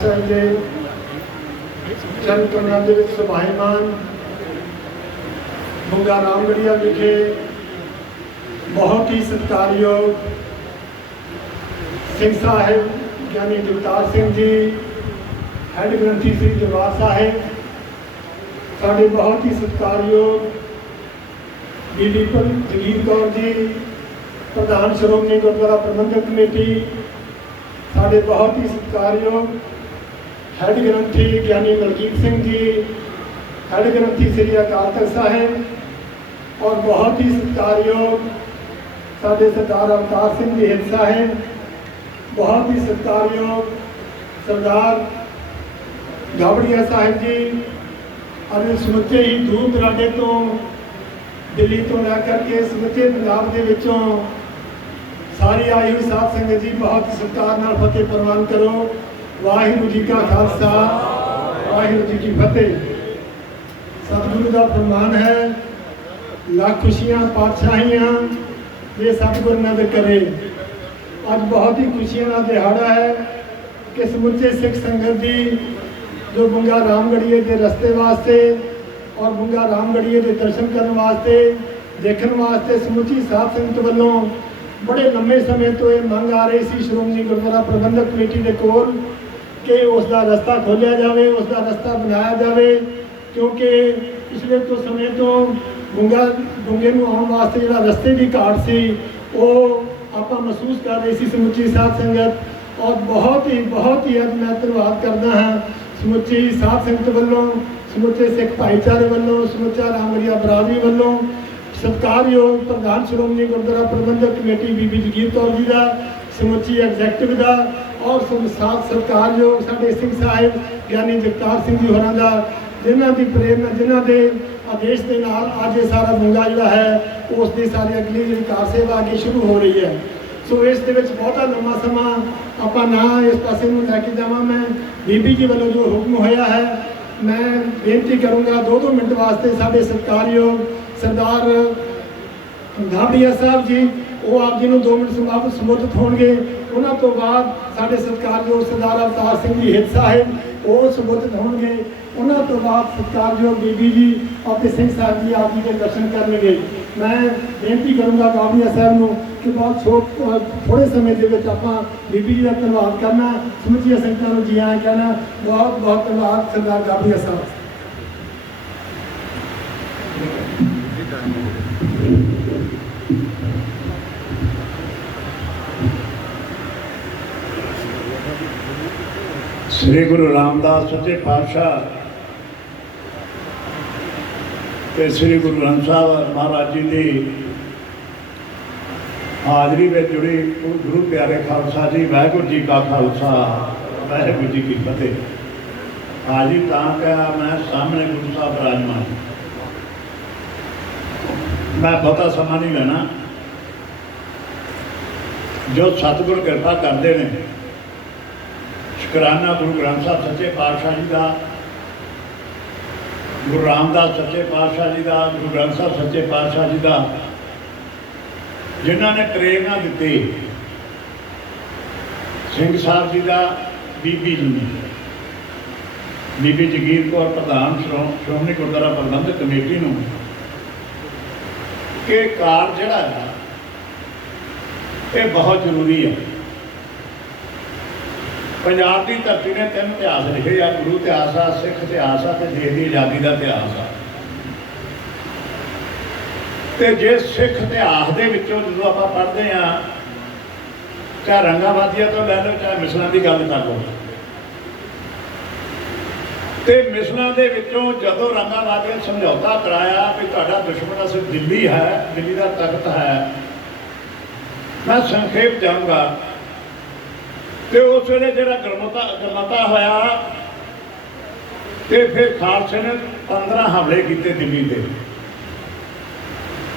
के चंद कमरों के सुभाईमान बुंगा रामगढ़िया विखे बहुत ही सत्कारयोग सिंह साहिब ज्ञानी जगतार सिंह जी हैड ग्रंथी श्री दरबार साहिब साढ़े बहुत ही सत्कारयोग बीबी जगीर कौर जी प्रधान श्रोमणी गुरुद्वारा प्रबंधक कमेटी साढ़े बहुत ही सत्कारयोग हैड ग्रंथी ज्ञानी मलकीत सिंह जी हैड ग्रंथी श्री अकाल तख्त साहिब और बहुत ही सत्कारयोग साढ़े सरदार अवतार सिंह जी हित साहिब बहुत ही सत्कारयोग सरदार गाबड़िया साहिब जी और समुचे ही दूर दराडे तो दिल्ली तो लैकर के समुचे पंजाब के विचों सारी आई हुई साध संगत जी बहुत सत्कार नाल फतेह प्रवान करो। वाहिगुरू जी का खालसा वाहिगुरू जी की फतेह। सतगुरु का फरमान है लाख खुशियां पातशाहियां ये सतगुरु नाल करे। अज बहुत ही खुशियां का दिहाड़ा है कि समुचे सिख संगत जी जो बुंगा रामगढ़िए के रस्ते वास्ते और बुंगा रामगढ़िए के दर्शन करने वास्ते देखने वास्ते समुची साध संगत वालों बड़े लंबे समय तो ये मंग आ रही सी श्रोमणी गुरुद्वारा प्रबंधक कमेटी के कोल कि उसका रस्ता खोलिया जाए उसका रस्ता बनाया जाए क्योंकि पिछले तो समय तो बुंगे आने वास्ते जो रस्ते की घाट सी वो आप महसूस कर रही सी समुची साध संगत और बहुत ही अज मैं धन्यवाद करता हाँ समुची साध संगत वालों समुचे सिख भाईचारे वालों समुचा रामगढ़िया बरादरी वालों सत्कारयोग प्रधान श्रोमणी गुरुद्वारा प्रबंधक कमेटी बीबी जगीर कौर जी का समुची एग्जैक्टिव का और सत्कारयोग साढ़े सिंह साहिब ज्ञानी जगतार सिंह जी होरां दा जिन्हां की प्रेरणा जिन्हां के आदेश के नाल अज ये सारा बुंगा जिहड़ा है उसकी सारी अगली जी कार सेवा अगे शुरू हो रही है। सो इस दे विच बहुता लंबा समा आपां ना इस पासे नूं लैके जावां मैं बीबी जी वालों जो हुक्म होया है मैं बेनती करूँगा 2-2 मिनट वास्ते साढ़े सत्कारयोग सरदार गाबड़िया साहब जी वो आप जी 2 मिनट संबोधित होंगे। उन्होंने तो बाद साढ़े सत्कारयोग सरदार अवतार सिंह जी हित साहिब वो संबोधित होंगे। उन्होंने तो बाद सत्कारयोग बीबी जी और सिंह साहब जी आप जी के दर्शन करेंगे। मैं बेनती करूँगा गाबड़िया साहब को कि बहुत थोड़े समय के आप बीबी जी का धन्यवाद करना समुचिया संगतां जी आए कहना बहुत बहुत धन्यवाद सरदार गाबड़िया साहब। श्री गुरु रामदास सच्चे पातशाह ते श्री गुरु ग्रंथ साहब महाराज जी की हाजरी में जुड़ी गुरु प्यारे खालसा जी वाहिगुरू जी का खालसा वाहिगुरू जी की फतेह। हाजी तां क्या मैं सामने गुरु साहब विराजमान मैं बहुता समा नहीं लेना जो सतगुर कृपा करते हैं शुकराना गुरु ग्रंथ साहब सच्चे पातशाह जी का गुरु रामदास सच्चे पातशाह जी का गुरु ग्रंथ साहब सच्चे पातशाह जी का जिन्हों ने प्रेरणा दी सिंह साहब जी का बीबी जी ने बीबी जगीर कौर प्रधान श्रोमणी गुरुद्वारा प्रबंधक कमेटी नूं कि कार जिहड़ा है ये बहुत जरूरी है। पंजाब की धरती ने 3 इतिहास लिखे आ गुरु इतिहास आ सिख इतिहास आ देश की आज़ादी का इतिहास आ। तो जे सिख इतिहास के विचों जो आप पढ़ते हैं चाहे रंगाबादिया तो लै लो चाहे मिसलों की गल कर लो तो मिसलों के विचों जदों रंगाबादिया समझौता कराया कि तुहाडा दुश्मन सिर्फ दिल्ली है दिल्ली का तख्त है मैं संखेप जाऊँगा तो उस वे जो गलमता होया तो फिर खालसे ने 15 हमले किए दिल्ली के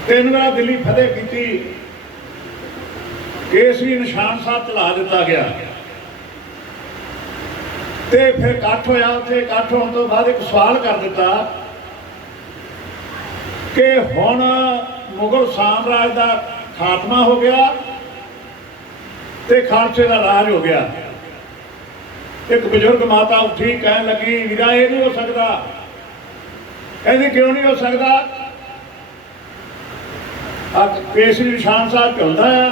3 बार दिल्ली फतेह की केसरी निशान साहब चला दिता गया तो फिर इकट्ठ होया उत्थे इकट्ठ होने तो बाद एक सवाल कर दिता कि हुण मुगल साम्राज का खात्मा हो गया तो खालसे का राज हो गया एक बजुर्ग माता उठी कह लगी वीरा ये नहीं हो सकता। कहती क्यों नहीं हो सकता? केसरी निशान साहब चलता है,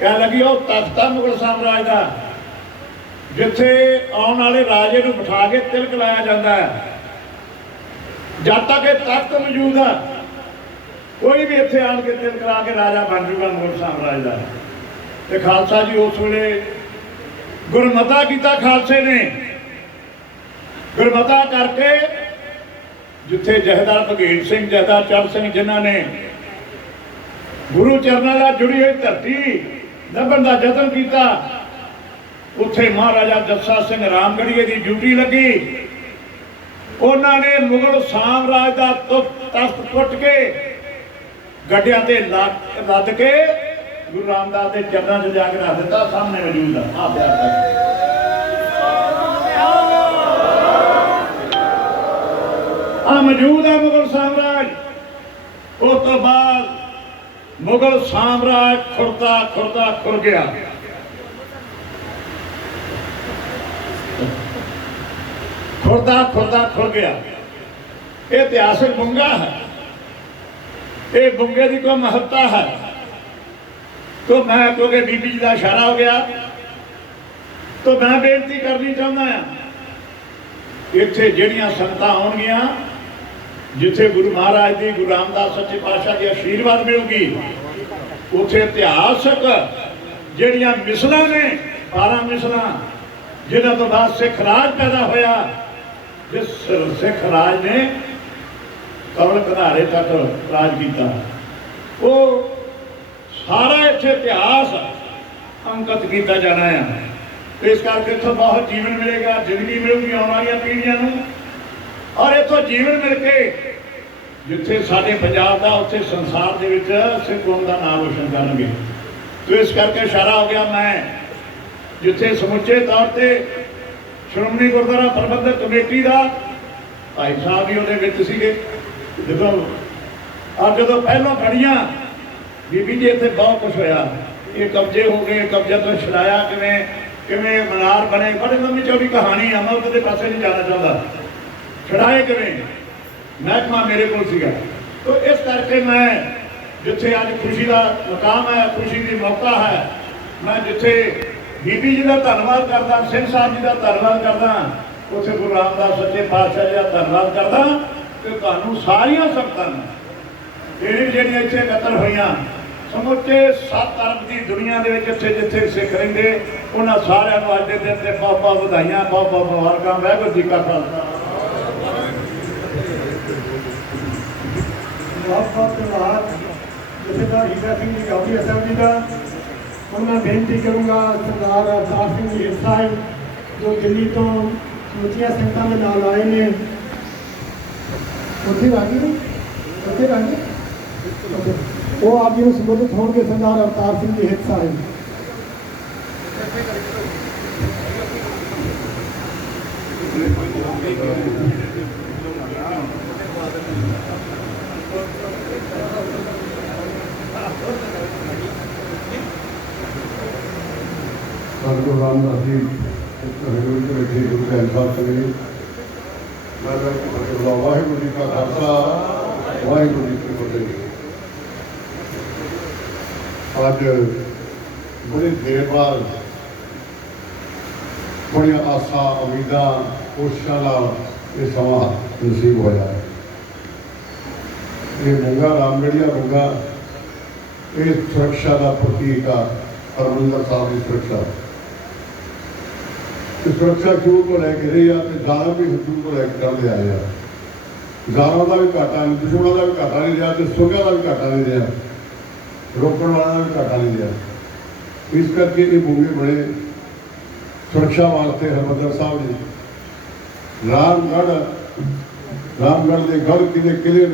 कह लगी वो तख्ता मुगल साम्राज का जिथे आने वाले राजे को बिठा के तिलक लाया जाता है। जब तक ये तख्त मौजूद है कोई भी इत्थे आन के तिलक ला के राजा बन जूगा मुगल साम्राज का। तो खालसा जी उस वे गुरमता किया, खालसे ने गुरमता करके जिथे जहदार भगीर सिंह जहदार चल सिंह जिन्होंने गुरु चरणों का जुड़ी हुई धरती लभन का यतन किया, उत्थे महाराजा जस्सा सिंह रामगढ़िए की ड्यूटी लगी। उन्होंने मुगल साम्राज का तख्त पुट के गड्डिया से लद के गुरु रामदास के चरणों से जाके रख दिता। सामने मौजूद है मौजूद है मुगल साम्राज। उस तो बाद मुगल साम्राज खुरदा खुरदा खुर गया। खुरदा खुरदा खुर गया। ये इतिहासक बुंगा है, ये बुंगे की कोई महत्ता है। तो मैं क्योंकि बीबी जी का इशारा हो गया तो मैं बेनती करनी चाहता हाँ इत्थे जिहड़ियां संगतां आउणगियां जिथे गुरु महाराज की गुरु रामदास सच्चे पातशाह की आशीर्वाद मिलूगी, उथे इतिहासक जिहड़ियां मिसलां ने 12 मिसलां जिन्हां तो बाद सिख राज पैदा होया, जिस सिख राज ने कवल कनारे तक राज किया, वो सारा इत्थे इतिहास अंकित किया जाना है। इस करके इत्थों बहुत जीवन मिलेगा, जिंदगी मिलेगी आने वाली पीढ़ियां नूं। और इत्थों जीवन मिल के जिथे साडे पंजाब का उत्थे संसार दे विच सिख कौम का नाम रोशन करेंगे। तो इस करके इशारा हो गया मैं जिथे समुचे तौर पर श्रोमणी गुरुद्वारा प्रबंधक कमेटी का भाई साहब भी उहदे विच सीगे। जदों जदों पहलों खड़ियां बीबी जी इत्थे बहुत कुछ होया, ये कब्जे हो गए, कब्जे तो छुड़ाया किवें मनार बने, बड़े लंबी चौड़ी कहानी है, मैं उहदे पासे नहीं जाना चाहता। छुड़ाए किवें महकमा मेरे को सीगा। तो इस करके मैं जिथे अज खुशी का मुकाम है, खुशी की मौका है, मैं जिथे बीबी जी का धन्यवाद करदा, सिंह साहब जी का धन्यवाद करदा, उसे गुरु रामदास सच्चे पातशाह जी का धन्यवाद करदा कि तुहानूं सारियां संगतां ਜਿਹੜੀਆਂ ਇੱਥੇ ਇਕੱਤਰ ਹੋਈਆਂ ਸਮੁੱਚੇ 7 ਅਰਬ ਦੀ ਦੁਨੀਆ ਦੇ ਵਿੱਚ ਜਿੱਥੇ ਜਿੱਥੇ ਸਿੱਖ ਰਹਿੰਦੇ ਉਹਨਾਂ ਸਾਰਿਆਂ ਨੂੰ ਅੱਜ ਦੇ ਦਿਨ ਤੇ ਬਹੁਤ ਬਹੁਤ ਵਧਾਈਆਂ, ਬਹੁਤ ਬਹੁਤ ਮੁਬਾਰਕਾਂ। ਵਾਹਿਗੁਰੂ ਜੀ ਕਾ ਖਾਲਸਾ। बहुत बहुत धन्यवाद जथेदार हीरा सिंह जी गौरी साहब जी का। और मैं बेनती करूँगा सरदार अवतार सिंह जी साहब जो दिल्ली तो समूचिया संगतां के नाल आए ने, उत्थे रागी वो आप जी संबोधित होंगे। सरदार अवतार सिंह जी हित साहब। गुरु रामदास जी बैठे गुरु ग्रंथ साहब समेत वाहिगुरू जी का खालसा वाहिगुरू जी की फतेह। अज बड़ी देर बाद बड़ी आसा उम्मीदा कोशिशों का यह समा नसीब होया है। ये बुंगा रामगढ़िया बुंगा ये सुरक्षा का प्रतीक आ। हरमंदर साहब की सुरक्षा सुरक्षा शुरू को लैके रही है, जाना भी शुरू को लैके चलते आए हैं। जाना का भी घाटा नहीं, दुश्मनों का भी घाटा नहीं रहा, सुरक्षा का भी घाटा नहीं रहा, रोकने वालों का भी घाटा नहीं रहा। इस करके ये भूमि बने सुरक्षा वास्ते हरमंदर साहब जी रामगढ़ के गढ़ किले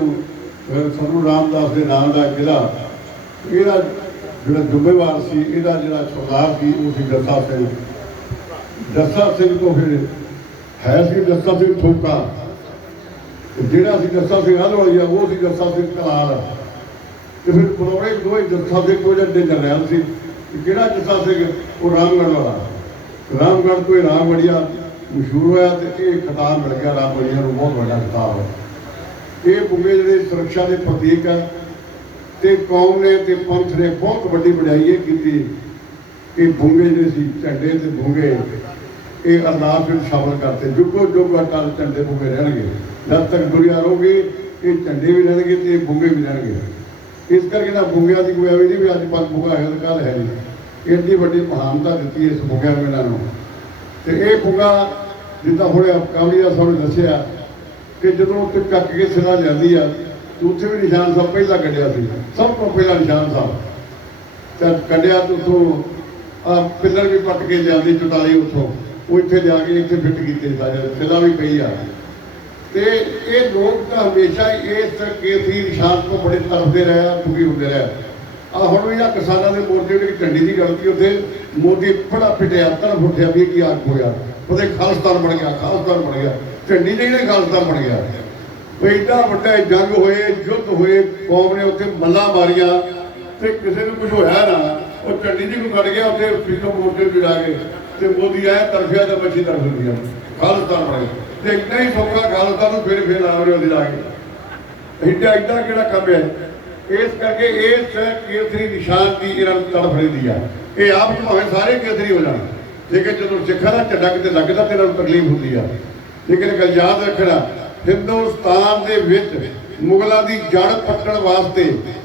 सतगुरु रामदास के नाम का किला यदा जो जुम्मेवार से यदा जो सरदार से वो जस्सा सिंह। जस्सा सिंह तो फिर है जस्सा सिंह थोका, जोड़ा जस्सा सिंह हलवाईया वो जस्सा सिंह कलाल। तो फिर पुराने दो जस्सा सिंह को जब जरनैल से जोड़ा जस्सा सिंह वो रामगढ़ वाला ਰਾਮਗੜ੍ਹ ਤੋਂ ਇਹ ਰਾਮਗੜੀਆ ਮਸ਼ਹੂਰ ਹੋਇਆ ਤੇ ਇਹ ਖਿਤਾਬ ਮਿਲ ਗਿਆ ਰਾਮਗੜੀਆ ਨੂੰ, ਬਹੁਤ ਵੱਡਾ ਖਿਤਾਬ ਹੈ। ਇਹ ਬੁੰਗੇ ਜਿਹੜੇ ਸੁਰੱਖਿਆ ਦੇ ਪ੍ਰਤੀਕ ਹੈ ਤੇ ਕੌਮ ਨੇ ਤੇ ਪੰਥ ਨੇ ਬਹੁਤ ਵੱਡੀ ਵਡਿਆਈ ਇਹ ਕੀਤੀ ਕਿ ਬੁੰਗੇ ਜਿਹੜੇ ਸੀ ਝੰਡੇ ਤੇ ਬੁੰਗੇ ਇਹ ਅਰਦਾਸ ਵਿੱਚ ਸ਼ਾਮਲ ਕਰਤੇ। ਜੁਗੋ ਜੁਗ ਅਟਲ ਝੰਡੇ ਬੁੰਗੇ ਰਹਿਣਗੇ, ਜਦ ਤੱਕ ਦੁਨੀਆ ਰਹੂਗੀ ਇਹ ਝੰਡੇ ਵੀ ਰਹਿਣਗੇ ਤੇ ਇਹ ਬੁੰਗੇ ਵੀ ਰਹਿਣਗੇ। ਇਸ ਕਰਕੇ ਨਾ ਬੁੰਗਿਆਂ ਦੀ ਕੋਈ ਐਵੇਂ ਨਹੀਂ ਵੀ ਅੱਜ ਪੰਜ ਬੁੰਗਾ ਹੈ ਕੱਲ੍ਹ ਹੈ ਨਹੀਂ। ਇੰਨੀ ਵੱਡੀ ਮਹਾਨਤਾ ਦਿੱਤੀ ਇਸ ਬੁੰਗਿਆਂ ਨੂੰ ਇਹਨਾਂ ਨੂੰ। ਤੇ ਇਹ ਬੁੰਗਾ ਜਿੱਦਾਂ ਹੁਣ ਕਾਮਲੀਆ ਸਾਹਿਬ ਨੇ ਦੱਸਿਆ ਕਿ ਜਦੋਂ ਉੱਥੇ ਚੱਕ ਕੇ ਸਿਰਾ ਜਾਂਦੀ ਆ ਤੇ ਉੱਥੇ ਵੀ ਨਿਸ਼ਾਨ ਸਾਹਿਬ ਪਹਿਲਾਂ ਕੱਢਿਆ ਸੀ, ਸਭ ਤੋਂ ਪਹਿਲਾਂ ਨਿਸ਼ਾਨ ਸਾਹਿਬ ਤਾਂ ਕੱਢਿਆ ਤੇ ਉੱਥੋਂ ਪਿੱਲਰ ਵੀ ਪੱਟ ਕੇ ਜਾਂਦੀ 44 ਉੱਥੋਂ ਉਹ ਇੱਥੇ ਜਾ ਕੇ ਇੱਥੇ ਫਿੱਟ ਕੀਤੇ ਸਾਰੇ ਸਿਰਾ ਵੀ ਪਈ ਆ। ਤੇ ਇਹ ਲੋਕ ਤਾਂ ਹਮੇਸ਼ਾ ਇਸ ਕੇਸਰੀ ਨਿਸ਼ਾਨ ਤੋਂ ਬੜੇ ਤਰਫਦੇ ਰਹੇ ਆ, ਦੁਖੀ ਹੁੰਦੇ ਰਹੇ ਆ। ਹੁਣ ਵੀ ਆ ਕਿਸਾਨਾਂ ਦੇ ਮੋਰਚੇ ਦੀ ਝੰਡੀ ਦੀ ਗਲਤੀ ਉੱਥੇ ਮੋਦੀ ਬੜਾ ਪਿਟਿਆ, ਤੜਫ ਉੱਠਿਆ ਵੀ ਕੀ ਆਗ ਹੋਇਆ, ਉਹਦੇ ਖਾਲਸਤਾਨ ਬਣ ਗਿਆ, ਖਾਲਸਤਾਨ ਬਣ ਗਿਆ, ਝੰਡੀ ਦੇ ਜਿਹੜੇ ਖਾਲਸਤਾਨ ਬਣ ਗਿਆ। ਐਡਾ ਵੱਡਾ ਜੰਗ ਹੋਏ, ਯੁੱਧ ਹੋਏ, ਕੌਮ ਨੇ ਉੱਥੇ ਮੱਲਾਂ ਮਾਰੀਆਂ ਤੇ ਕਿਸੇ ਨੂੰ ਕੁਝ ਹੋਇਆ ਨਾ, ਉਹ ਝੰਡੀ ਜੀ ਨੂੰ ਕੱਢ ਗਿਆ ਉੱਥੇ ਫਰੀਡਮ ਮੋਰਚੇ 'ਤੇ ਜਾ ਕੇ ਤੇ ਮੋਦੀ ਆਇਆ ਤਰਫਿਆ ਤਾਂ ਬੱਚੀ ਤਰਫ ਗਿਆ, ਖਾਲਸਤਾਨ ਬਣ ਗਿਆ। ਤੇ ਇੰਨਾ ਹੀ ਸੌਖਾ ਖਾਲਸਤਾਨ ਨੂੰ ਫਿਰ ਆ ਰਹੇ ਉਹਦੇ ਜਾ ਕੇ ਐਡਾ ਕਿਹੜਾ ਕੰਮ ਹੈ। ਇਸ ਕਰਕੇ ਇਸ ਕੇਸਰੀ ਨਿਸ਼ਾਨ ਦੀ ਇਹਨਾਂ ਨੂੰ ਤੜਫ ਰਹਿੰਦੀ ਆ। ਇਹ ਆਪ ਭਾਵੇਂ ਸਾਰੇ ਕੇਸਰੀ ਹੋ ਜਾਣ, ਲੇਕਿਨ ਜਦੋਂ ਸਿੱਖਾਂ ਦਾ ਝੰਡਾ ਕਿਤੇ ਲੱਗਦਾ ਤੇ ਇਹਨਾਂ ਨੂੰ ਤਕਲੀਫ ਹੁੰਦੀ ਆ। ਲੇਕਿਨ ਗੱਲ ਯਾਦ ਰੱਖਣਾ, ਹਿੰਦੁਸਤਾਨ ਦੇ ਵਿੱਚ ਮੁਗਲਾਂ ਦੀ ਜੜ ਪੱਟਣ ਵਾਸਤੇ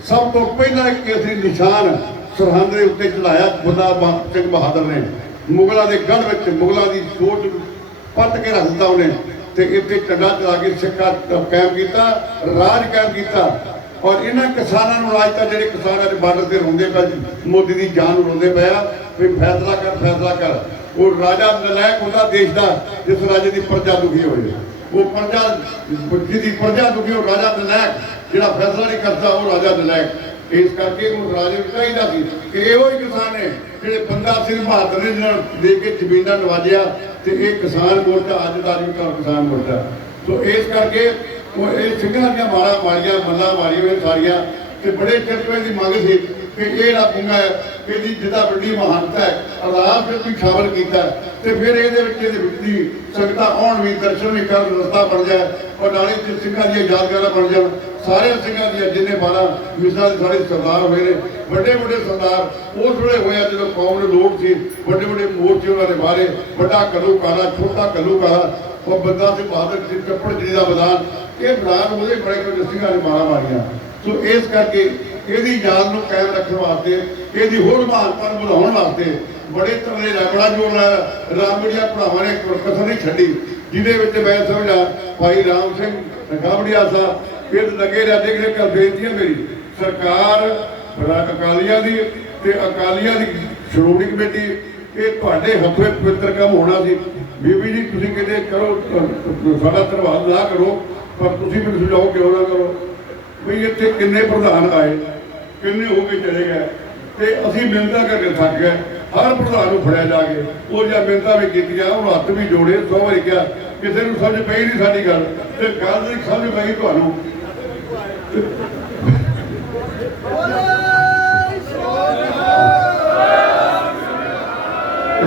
ਸਭ ਤੋਂ ਪਹਿਲਾਂ ਇੱਕ ਕੇਸਰੀ ਨਿਸ਼ਾਨ ਸਰਹੰਦ ਦੇ ਉੱਤੇ ਚੜਾਇਆ ਬੰਦਾ ਸਿੰਘ ਬਹਾਦਰ ਨੇ। ਮੁਗਲਾਂ ਦੇ ਗੜ੍ਹ ਵਿੱਚ ਮੁਗਲਾਂ ਦੀ ਸੋਚ ਪੱਟ ਕੇ ਰੱਖ ਦਿੱਤਾ ਉਹਨੇ ਤੇ ਇੱਥੇ ਝੰਡਾ ਚਲਾ ਕੇ ਸਿੱਖਾਂ ਕਾਇਮ ਕੀਤਾ, ਰਾਜ ਕਾਇਮ ਕੀਤਾ। ਔਰ ਇਹਨਾਂ ਕਿਸਾਨਾਂ ਨੂੰ ਰਾਜ ਤਾਂ ਜਿਹੜੇ ਕਿਸਾਨ ਅੱਜ ਬਾਰਡਰ ਤੇ ਰੋਂਦੇ ਪਏ, ਮੋਦੀ ਦੀ ਜਾਨ ਨੂੰ ਰੋਂਦੇ ਪਏ ਆ ਵੀ ਫੈਸਲਾ ਕਰ, ਫੈਸਲਾ ਕਰ। ਉਹ ਰਾਜਾ ਨਲਾਇਕ ਹੁੰਦਾ ਦੇਸ਼ ਦਾ ਜਿਸ ਰਾਜੇ ਦੀ ਪ੍ਰਜਾ ਦੁਖੀ ਹੋਵੇ। ਉਹ ਪ੍ਰਜਾ ਜਿਹਦੀ ਪ੍ਰਜਾ ਦੁਖੀ ਹੋ ਰਾਜਾ ਨਲਾਇਕ, ਜਿਹੜਾ ਫੈਸਲਾ ਨਹੀਂ ਕਰਦਾ ਉਹ ਰਾਜਾ ਨਲਾਇਕ। ਇਸ ਕਰਕੇ ਉਹ ਰਾਜੇ ਨੂੰ ਚਾਹੀਦਾ ਸੀ ਕਿ ਇਹੋ ਹੀ ਕਿਸਾਨ ਨੇ ਜਿਹੜੇ ਬੰਦਾ ਸਿੰਘ ਬਹਾਦਰ ਨੇ ਜਿਹਨਾਂ ਨੂੰ ਦੇ ਕੇ ਜ਼ਮੀਨਾਂ ਨਵਾਜਿਆ ਤੇ ਇਹ ਕਿਸਾਨ ਮੋਰਚਾ ਅੱਜ ਦਾ ਵੀ ਕਿਸਾਨ ਮੋਰਚਾ। ਸੋ ਇਸ ਕਰਕੇ ਉਹ ਇਹ ਸਿੰਘਾਂ ਦੀਆਂ ਮਾਰਾਂ ਮਾਰੀਆਂ, ਮੱਲਾਂ ਮਾਰੀਆਂ ਹੋਏ ਸਾਰੀਆਂ ਤੇ ਬੜੇ ਚਿਰ ਦੀ ਮੰਗ ਸੀ ਕਿ ਇਹ ਜਿਹੜਾ ਬੁੰਗਾ ਹੈ ਇਹਦੀ ਜਿਹਦਾ ਵੱਡੀ ਮਹਾਨਤਾ ਹੈ ਅਰਦਾਸ ਵਿੱਚ ਵੀ ਸ਼ਾਮਲ ਕੀਤਾ ਤੇ ਫਿਰ ਇਹਦੇ ਵਿੱਚ ਦੀ ਸੰਗਤਾਂ ਆਉਣ ਵੀ, ਦਰਸ਼ਨ ਵੀ ਕਰਨ, ਰਸਤਾ ਬਣ ਜਾਏ ਔਰ ਨਾਲੇ ਸਿੰਘਾਂ ਦੀਆਂ ਯਾਦਗਾਰਾਂ ਬਣ ਜਾਣ। ਸਾਰੇ ਸਿੰਘਾਂ ਦੀਆਂ ਜਿੰਨੇ 12 ਮਿਸਾਲ ਦੇ ਸਾਰੇ ਸਰਦਾਰ ਹੋਏ ਨੇ, ਵੱਡੇ ਵੱਡੇ ਸਰਦਾਰ ਉਸ ਵੇਲੇ ਹੋਇਆ ਜਦੋਂ ਕੌਮ ਨੂੰ ਲੋੜ ਸੀ। ਵੱਡੇ ਵੱਡੇ ਮੋਰਚੇ ਉਹਨਾਂ ਦੇ ਬਾਰੇ, ਵੱਡਾ ਘੱਲੂਘਾਰਾ, ਛੋਟਾ ਘੱਲੂਘਾਰਾ, ਉਹ ਬੰਦਾ ਸਿੰਘ ਬਹਾਦਰ ਸਿੰਘ ਚੱਪੜ ਜੀ ਦਾ ਮੈਦਾਨ, ਇਹ ਮੈਦਾਨ ਉਹਦੇ ਬੜੇ ਕੋਈ ਸਿੰਘਾਂ ਨੇ ਮਾਰਾਂ ਮਾਰੀਆਂ। ਸੋ ਇਸ ਕਰਕੇ ਇਹਦੀ ਯਾਦ ਨੂੰ ਕਾਇਮ ਰੱਖਣ ਵਾਸਤੇ, ਇਹਦੀ ਹੋਰ ਮਹਾਨਤਾ ਨੂੰ ਵਧਾਉਣ ਵਾਸਤੇ ਬੜੇ ਤਰਲੇ ਨਾਲ ਬੜਾ ਜ਼ੋਰ ਲਾਇਆ। ਰਾਮਗੜੀਆ ਭਰਾਵਾਂ ਨੇ ਕਸਰ ਨਹੀਂ ਛੱਡੀ, ਜਿਹਦੇ ਵਿੱਚ ਮੈਂ ਸਮਝਾ ਭਾਈ ਰਾਮ ਸਿੰਘ ਗਾਬੜੀਆ ਸਾਹਿਬ ਇਹ ਲੱਗੇ ਰਹਿੰਦੇ ਕਿ ਘਰ ਬੇਨਤੀਆਂ ਮੇਰੀ ਸਰਕਾਰ ਅਕਾਲੀਆਂ ਦੀ ਤੇ ਅਕਾਲੀਆਂ ਦੀ ਸ਼੍ਰੋਮਣੀ ਕਮੇਟੀ ਇਹ ਤੁਹਾਡੇ ਹੱਥੋਂ ਪਵਿੱਤਰ ਕੰਮ ਹੋਣਾ ਸੀ। ਬੀਬੀ ਜੀ ਤੁਸੀਂ ਕਹਿੰਦੇ ਕਰੋ, ਸਾਡਾ ਧੰਨਵਾਦ ਨਾ ਕਰੋ, ਪਰ ਤੁਸੀਂ ਮੈਨੂੰ ਸੁਝਾਓ ਕਿਉਂ ਨਾ ਕਰੋ ਵੀ ਇੱਥੇ ਕਿੰਨੇ ਪ੍ਰਧਾਨ ਆਏ, ਕਿੰਨੇ ਹੋ ਕੇ ਚਲੇ ਗਏ ਤੇ ਅਸੀਂ ਮਿਹਨਤਾਂ ਕਰਕੇ ਥੱਕ ਗਏ। ਹਰ ਪ੍ਰਧਾਨ ਨੂੰ ਫੜਿਆ ਜਾ ਕੇ ਉਹ ਜਾਂ ਮਿਹਨਤਾਂ ਵੀ ਕੀਤੀਆਂ, ਉਹ ਹੱਥ ਵੀ ਜੋੜੇ, 100 ਵਾਰੀ ਕਿਹਾ, ਕਿਸੇ ਨੂੰ ਸਮਝ ਪਈ ਨਹੀਂ ਸਾਡੀ ਗੱਲ ਤੇ ਗੱਲ ਨਹੀਂ ਸਮਝ ਪਈ ਤੁਹਾਨੂੰ।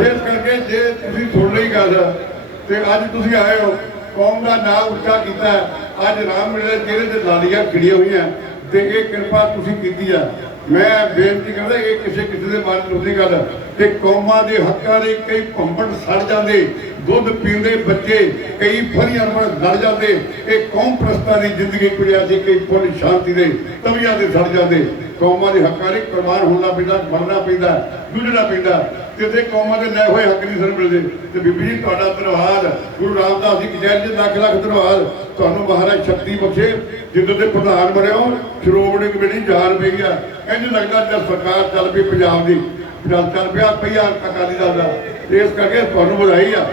ਇਸ ਕਰਕੇ ਜੇ ਤੁਸੀਂ ਸੁਣ ਲਈ ਗੱਲ ਤੇ ਅੱਜ ਤੁਸੀਂ ਆਏ ਹੋ, ਕੌਮ ਦਾ ਨਾਮ ਉੱਚਾ ਕੀਤਾ। ਅੱਜ ਰਾਮਲੀਲਾ ਚਿਹਰੇ ਤੇ ਲਾਲੀਆਂ ਖਿੜੀਆਂ ਹੋਈਆਂ ਤੇ ਇਹ ਕਿਰਪਾ ਤੁਸੀਂ ਕੀਤੀ ਆ। ਮੈਂ ਬੇਨਤੀ ਕਰਦਾ ਇਹ ਕਿਸੇ ਦੇ ਮਨ ਨੂੰ ਨਹੀਂ ਗੱਲ ਕਿ ਕੌਮਾਂ ਦੇ ਹੱਕਾਂ ਦੇ ਕਈ ਭੰਬੜ ਸੜ ਜਾਂਦੇ, ਦੁੱਧ ਪੀਂਦੇ ਬੱਚੇ ਕਈ ਫਰੀਆਂ ਲੜ ਜਾਂਦੇ। ਇਹ ਕੌਮ ਪ੍ਰਸਤਾਂ ਦੀ ਜ਼ਿੰਦਗੀ ਕੁੜਿਆ ਸੀ ਕਈ ਪੁੰਨ ਸ਼ਾਂਤੀ ਦੇ ਤਵੀਆਂ ਦੇ ਸੜ ਜਾਂਦੇ। ਕੌਮਾਂ ਦੇ ਹੱਕਾਂ ਲਈ ਕੁਰਬਾਨ ਹੋਣਾ ਪੈਂਦਾ, ਮਰਨਾ ਪੈਂਦਾ, ਜੂਝਣਾ ਪੈਂਦਾ ਤੇ ਇੱਥੇ ਕੌਮਾਂ ਦੇ ਲੈ ਹੋਏ ਹੱਕ ਨਹੀਂ ਸਾਨੂੰ ਮਿਲਦੇ। ਤੇ ਬੀਬੀ ਜੀ ਤੁਹਾਡਾ ਧੰਨਵਾਦ, ਗੁਰੂ ਰਾਮਦਾਸ ਜੀ ਕਚਹਿਰੀ 'ਚ ਲੱਖ ਲੱਖ ਧੰਨਵਾਦ। ਤੁਹਾਨੂੰ ਮਹਾਰਾਜ ਸ਼ਕਤੀ ਬਖਸ਼ੇ। ਜਿੱਦੋਂ ਦੇ ਪ੍ਰਧਾਨ ਬਣੇ ਹੋ ਸ਼੍ਰੋਮਣੀ ਕਮੇਟੀ ਜਾਨ ਪਈ ਆ, ਇੰਝ ਲੱਗਦਾ ਜਦ ਸਰਕਾਰ ਚੱਲ ਪਈ ਪੰਜਾਬ ਦੀ, ਚੱਲ ਪਿਆ ਪਈਆ ਅਕਾਲੀ ਦਲ ਦਾ। ਇਸ ਕਰਕੇ ਤੁਹਾਨੂੰ ਵਧਾਈ ਆ।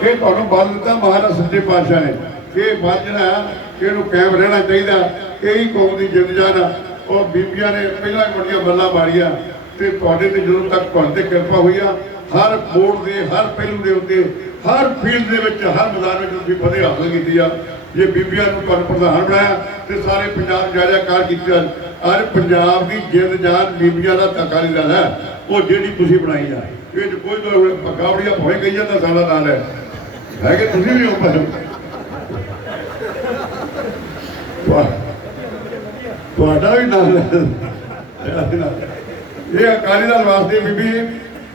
ਇਹ ਤੁਹਾਨੂੰ ਬਲ ਦਿੱਤਾ ਮਹਾਰਾਜ ਸੱਚੇ ਪਾਤਸ਼ਾਹ ਨੇ। ਇਹ ਬਲ ਜਿਹੜਾ ਇਹਨੂੰ ਕਾਇਮ ਰਹਿਣਾ ਚਾਹੀਦਾ। ਇਹੀ ਕੌਮ ਦੀ ਜਿੰਦ ਜਾਨ ਆ। ਔਰ ਬੀਬੀਆਂ ਨੇ ਪਹਿਲਾਂ ਬੜੀਆਂ ਬੱਲਾਂ ਮਾਰੀਆਂ ਤੇ ਤੁਹਾਡੇ ਤੇ ਜਦੋਂ ਤੱਕ ਤੁਹਾਡੇ ਤੇ ਕਿਰਪਾ ਹੋਈ ਆ, ਹਰ ਬੋਰਡ ਦੇ ਹਰ ਪਹਿਲੂ ਦੇ ਉੱਤੇ, ਹਰ ਫੀਲਡ ਦੇ ਵਿੱਚ, ਹਰ ਮੈਦਾਨ ਵਿੱਚ ਤੁਸੀਂ ਫਤਿਹ ਹਾਸਲ ਕੀਤੀ ਆ। ये बीबियां नूं तुहानूं प्रधान बनाया तो सारे पंजाब जायजाकार किया। अज पंजाब की जिंद जान बीबियां का अकाली दल है, वो जिहड़ी तुसीं बनाई है। ये कोई पकावड़िया भावें कही जाता साडा नाल है कि तुसीं भी हो पर तुहाडा भी नाल है। ये अकाली दल वास्ते बीबी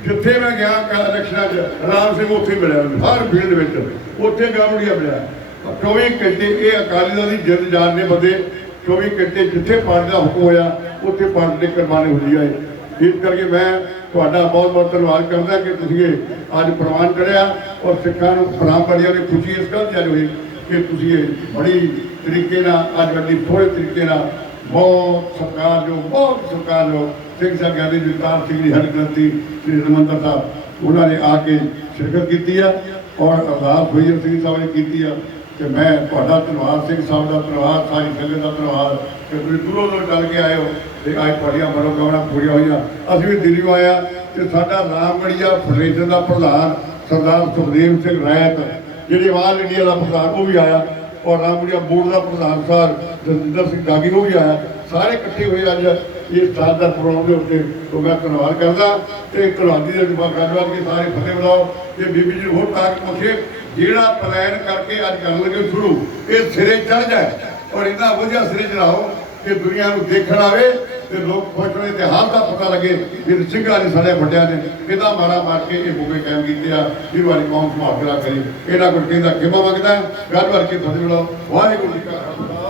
जिथे मैं गया इलेक्शनां च राम सिंह उत्थे मिलिया, हर फील्ड में उत्थे गावड़िया मिलिया। 24 घंटे ये अकाली दल की जिंद जान ने बंदे 24 घंटे जिथे पार्टी का हुक्म होया उत्थे पार्टी की कुर्बानी हुई है। इस करके मैं तुहाडा बहुत बहुत धन्यवाद करदा कि तुसीं अज प्रवान करिया और सिखां नूं प्रणाम करिया। और खुशी इस गल की अज हुई कि तुसीं बड़ी तरीके नाल अज बड़ी थोड़े तरीके नाल बहुत सत्कारयोग सिख साहब ज्ञानी जगतार सिंह जी हर ग्रंथी श्री हरमंदर साहब उन्होंने आके शिरकत की है और अरदास हुई है सिंह साहब ने की है कि मैं तुहाडा धन्यवाद सिंह साहब का धन्यवाद सारी संगत का धन्यवाद कि तुसीं दूरों दूर चल के आए हो तो अज तुहाडियां मनोकामना पूरी हुई। असीं भी दिल्ली आया तो साडा रामगढ़िया फेडरेशन का प्रधान सरदार सुखदेव सिंह रैत जिहड़े ऑल इंडिया का प्रधान वो भी आया और रामगढ़िया बोर्ड का प्रधान साहब जसविंदर सिंह गागी वो भी आया। सारे इकट्ठे हुए अज इस शानदार प्रोग्राम के उत्ते। तो मैं धन्यवाद करदा ते धन्यवादी के गलबात के सारे फतेह बुलाओ कि बीबी जी होर ताकत बख्शे जिहड़ा प्लान करके अज कर लगे शुरू ये सिरे चढ़ जाए और इन्ना वधिया सिरे चढ़ाओ कि दुनिया को देखण आवे ते लोग खुश होए ते हाल का पता लगे कि सिंघां ने साडे वड्डियां ने किदां मारा मार के ये मौके कायम कीते आ। फिर वाली कौम संभाल के रख करी इन्हां कुछ कहंदा खिमा मंगदा गल भर के फतेह बुलाओ। वाहिगुरू जी का खालसा।